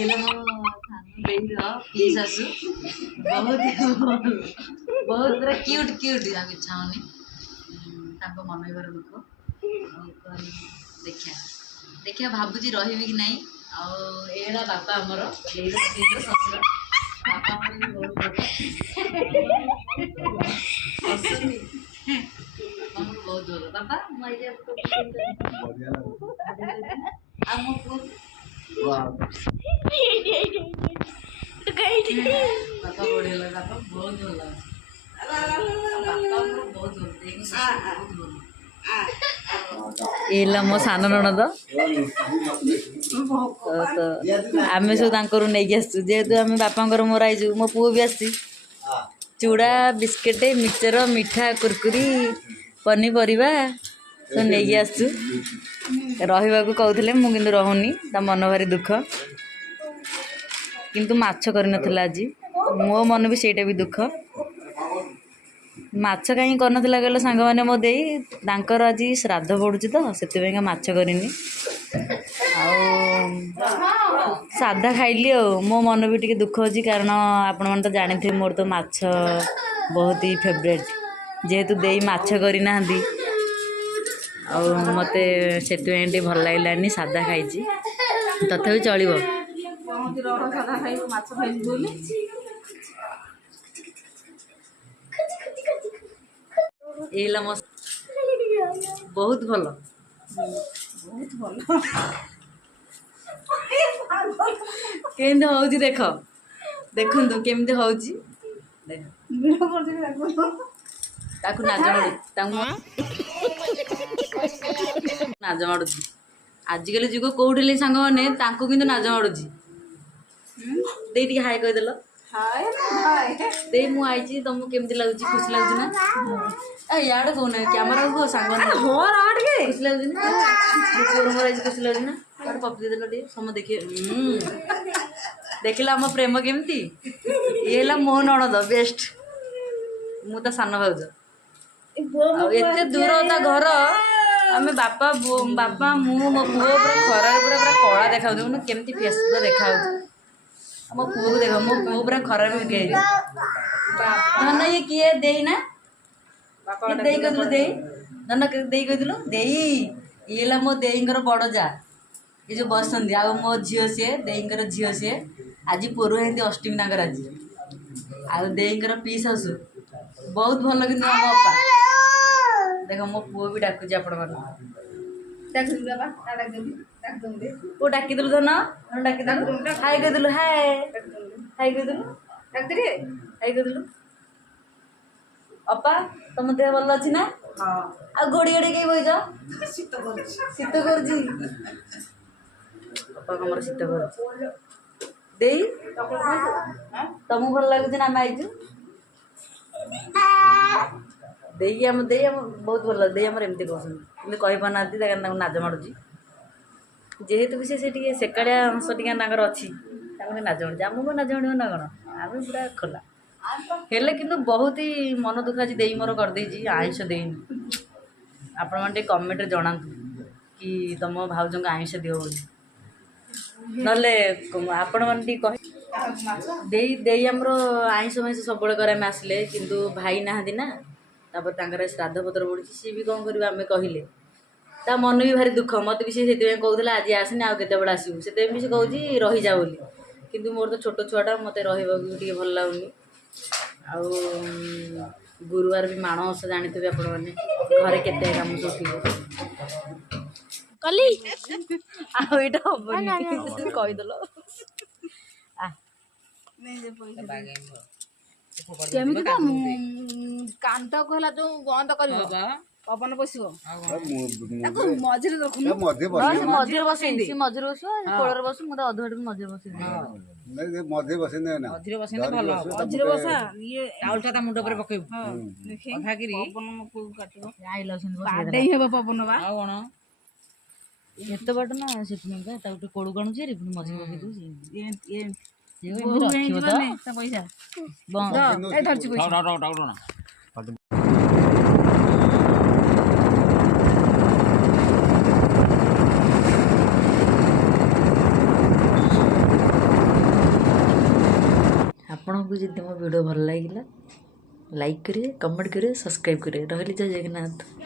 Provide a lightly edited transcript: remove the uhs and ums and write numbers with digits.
ଏଇଟା ମୋ ସାନ ଦେଇର ପିଇ ଶାଶୁ ବହୁତ ବହୁତ ପୁରା କ୍ୟୁଟ୍ କ୍ୟୁଟ୍ ଆଉ ଇଚ୍ଛା ହଉନି ତାଙ୍କ ମନେଇବାର ଦୁଃଖ ଆଉ ଦେଖିବା ଦେଖିବା ଭାବୁଛି ରହିବି କି ନାହିଁ ଆଉ ଏଇଟା ବାପା ଆମର ଦେଇର ସ୍ତ୍ରୀର ଶ୍ୱଶୁର ବାପା ଆମର ବି ବହୁତ ଭଲ ବହୁତ ଭଲ ବାପା ମୁଁ ଏଇଟା ଆଉ ମୋ ପୁଅ ବାପା ବଢିଆ ବାପା ବହୁତ ଭଲ ବାପା ଆମର ବହୁତ ଭଲ ବହୁତ ଭଲ ଏଇଲା ମୋ ସାନ ନଣଦ ତ ଆମେ ସବୁ ତାଙ୍କର ନେଇକି ଆସିଛୁ ଯେହେତୁ ଆମେ ବାପାଙ୍କର ମୋର ଆଇଛୁ ମୋ ପୁଅ ବି ଆସିଛି ଚୁଡ଼ା ବିସ୍କେଟ୍ ମିକ୍ସଚର ମିଠା କୁରକୁରି ପନିପରିବା ସବୁ ନେଇକି ଆସିଛୁ ରହିବାକୁ କହୁଥିଲେ ମୁଁ କିନ୍ତୁ ରହୁନି ତା ମନ ଭାରି ଦୁଃଖ କିନ୍ତୁ ମାଛ କରିନଥିଲା ଆଜି ମୋ ମନ ବି ସେଇଟା ବି ଦୁଃଖ ମାଛ କାହିଁକି କରିନଥିଲା କହିଲେ ସାଙ୍ଗମାନେ ମୋ ଦେଇ ତାଙ୍କର ଆଜି ଶ୍ରାଦ୍ଧ ପଡ଼ୁଛି ତ ସେଥିପାଇଁକା ମାଛ କରିନି ଆଉ ସାଧା ଖାଇଲି ଆଉ ମୋ ମନ ବି ଟିକେ ଦୁଃଖ ଅଛି କାରଣ ଆପଣମାନେ ତ ଜାଣିଥିବେ ମୋର ତ ମାଛ ବହୁତ ହି ଫେଭରେଟ୍ ଯେହେତୁ ଦେଇ ମାଛ କରିନାହାନ୍ତି ଆଉ ମୋତେ ସେଥିପାଇଁ ଟିକେ ଭଲ ଲାଗିଲାନି ସାଧା ଖାଇଛି ତଥାପି ଚଳିବ ଏଇଲା ମୋ ବହୁତ ଭଲ ବହୁତ ଭଲ କେମିତି ହଉଛି ଦେଖ ଦେଖନ୍ତୁ କେମିତି ହଉଛି ତାକୁ ନାଜ ମାଡୁଛି ତାକୁ ନାଜ ମାଡୁଛି ଆଜିକାଲି ଯୁଗ କୋଉଠି ହେଲେ ସାଙ୍ଗମାନେ ତାଙ୍କୁ କିନ୍ତୁ ନାଜ ମାଡୁଛି ଦେଇ ଟିକେ ହାଇ କହିଦେଲ ଦେଇ ମୁଁ ଆଇଛି ତମକୁ କେମିତି ଲାଗୁଛି ଖୁସି ଲାଗୁଛି ନା ଇଆଡେ କହୁନା କ୍ୟାମେରା କୁହ ସାଙ୍ଗ ଖୁସି ଲାଗୁଛି ନା ମୋର ଆଜି ଖୁସି ଲାଗୁଛି ନା କୁଆଡେ ପପି ଦେଇଦେଲ ଟିକେ ସମସ୍ତେ ଦେଖିବେ ଦେଖିଲା ଆମ ପ୍ରେମ କେମିତି ଇଏ ହେଲା ମୋ ନଣଦ ବେଷ୍ଟ ମୁଁ ତା ସାନ ଭାଉଜ ଆଉ ଏତେ ଦୂର ତା ଘର ଆମେ ବାପା ମୁଁ ମୋ ପୁଅ ପୁରା ଖରାରେ ପୁରା କଳା ଦେଖାଯାଉଛି ମୁଁ କେମିତି ଫେସ୍ ପୁରା ଦେଖାଯାଉଛି ମୋ ପୁଅକୁ ଦେଖ ମୋ ପୁଅ ପୁରା ଖରାରେ ବିକେଇଛି ଧନ ଇଏ କିଏ ଦେଇ ନା ଦେଇ କହିଥିଲୁ ଦେଇ ଧନ ଦେଇ କହିଥିଲୁ ଦେଇ ଇଏ ହେଲା ମୋ ଦେଇଙ୍କର ବଡ଼ ଯା ଏ ଯେଉଁ ବସନ୍ତି ଆଉ ମୋ ଝିଅ ସିଏ ଦେଇଙ୍କର ଝିଅ ସିଏ ଆଜି ପୋରୁହା ଏମିତି ଅଷ୍ଟମୀ ତାଙ୍କର ଆଜି ଆଉ ଦେଇଙ୍କର ପିଇ ଶାଶୁ ବହୁତ ଭଲ କିନ୍ତୁ ଆମ ବାପା ଦେଖ ମୋ ପୁଅ ବି ଡାକୁଛି ଆପଣମାନଙ୍କୁ ପୁଅ ଡାକିଦେଲୁ ଧନ ଡାକିଦେଲୁ ହାଇ କହିଦେଲୁ ହାଇ କହିଦେଲୁ ହାଇ କହିଦେଲୁ ଅପା ତମ ଦେହ ଭଲ ଅଛି ନା ଆଉ ଗୋଡ଼ି ଗୋଡ଼ି କେହି ବହିଛ ଶୀତ କରୁଛି ଅପାକୁ ଆମର ଶୀତ କରୁଛି ଦେଇ ତମକୁ ଭଲ ଲାଗୁଛି ନା ଆମେ ଆଇଛୁ ଦେଇକି ଆମ ବହୁତ ଭଲ ଦେଇ ଆମର ଏମିତି କହୁଛନ୍ତି କିନ୍ତୁ କହିପାରୁନାହାନ୍ତି ତାଙ୍କୁ ନାଜ ମାଡୁଛି ଯେହେତୁ ବି ସେ ଟିକେ ସେକାଳିଆ ଅଂଶ ଟିକେ ତାଙ୍କର ଅଛି ତାଙ୍କୁ ନାଜ ମାଡୁଛି ଆମକୁ ନାଜ ମାଡ଼ିବ ନା କ'ଣ ଆମେ ପୁରା ଖୋଲା ହେଲେ କିନ୍ତୁ ବହୁତ ହି ମନ ଦୁଃଖ ଆଜି ଦେଇ ମୋର କରିଦେଇଛି ଆଇଁଷ ଦେଇନି ଆପଣମାନେ ଟିକେ କମେଣ୍ଟରେ ଜଣାନ୍ତୁ କି ତମ ଭାଉଜଙ୍କ ଆଇଁଷ ଦିଅ ବୋଲି ନହେଲେ ଆପଣମାନେ ଟିକେ କହି ଦେଇ ଆମର ଆଇଁଷ ସବୁବେଳେ କରେ ଆମେ ଆସିଲେ କିନ୍ତୁ ଭାଇ ନାହାନ୍ତି ନା ତାପରେ ତାଙ୍କର ଶ୍ରାଦ୍ଧ ପତ୍ର ପଡ଼ୁଛି ସିଏ ବି କ'ଣ କରିବ ଆମେ କହିଲେ ତା ମନ ବି ଭାରି ଦୁଃଖ ମୋତେ ବି ସେ ସେଥିପାଇଁ କହୁଥିଲା ଆଜି ଆସେନି ଆଉ କେତେବେଳେ ଆସିବୁ ସେଥିପାଇଁ ବି ସେ କହୁଛି ରହିଯା ବୋଲି କିନ୍ତୁ ମୋର ତ ଛୋଟ ଛୁଆଟା ମୋତେ ରହିବାକୁ ଟିକେ ଭଲ ଲାଗୁନି ଆଉ ଗୁରୁବାର ବି ମାଣବସା ଜାଣିଥିବେ ଆପଣମାନେ ଘରେ କେତେ କାମ ସବୁ ଥିବ କଲି ଆଉ ଏଇଟା ହବନି କହିଦେଲ କେମିତି କାନ୍ଦ କହିଲା ଯୋଉ ବନ୍ଦ କରିବ ପବନ ପଶିବ ତାକୁ ମଝିରେ ରଖୁନୁ ମଝିରେ ବସେଇନି ସେ ମଝିରେ ବସିବ କୋଳରେ ବସୁ ମୁଁ ତ ଅଧଘଣ୍ଟାକୁ ମଝିରେ ବସେଇ ମଝିରେ ବସେଇନେ ନା ମଝିରେ ବସେଇଲେ ଭଲ ହବ ମଝିରେ ବସା ଇଏ ଚାଉଳଟା ତା ମୁଣ୍ଡ ଉପରେ ପକେଇବୁ କଥାକିରି ପବନ କାଟିବ ଆଇଲା ବାଡେଇ ହେବ ପବନ ବା ଆଉ କ'ଣ ଏତେ ବାଟ ନା ସେଥିପାଇଁ ତାକୁ ଟିକେ କୋଳକୁ ଆଣୁଛି ହେରି ପୁଣି ମଝିରେ ପକେଇ ଦଉଛି ପଇସା ଧରିଛି ପଇସା आपको जब मो वीडियो भल लगे लाइक करें कमेंट करें सब्सक्राइब करें रही जय जगन्नाथ।